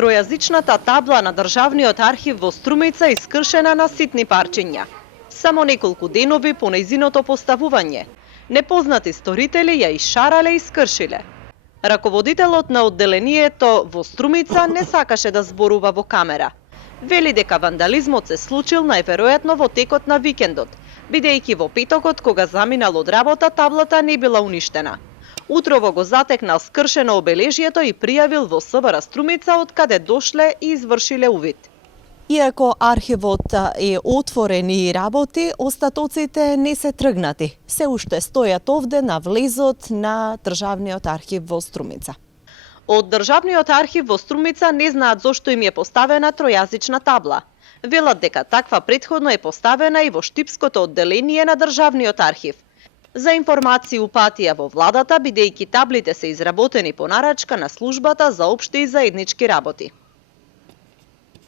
Тројазичната табла на Државниот архив во Струмица искршена на ситни парчиња. Само неколку денови по нејзиното поставување, непознати сторители ја ишарале и скршиле. Раководителот на одделението во Струмица не сакаше да зборува во камера. Вели дека вандализмот се случил најверојатно во текот на викендот, бидејќи во петокот кога заминал од работа таблата не била уништена. Утрово го затекнал скршено обележјето и пријавил во СВР Струмица од каде дошле и извршиле увид. Иако архивот е отворен и работи, остатоците не се тргнати. Се уште стојат овде на влезот на Државниот архив во Струмица. Од Државниот архив во Струмица не знаат зошто им е поставена тројазична табла. Велат дека таква претходно е поставена и во Штипското одделение на Државниот архив. За информации упатија во владата, бидејќи таблите се изработени по нарачка на службата за општи и заеднички работи.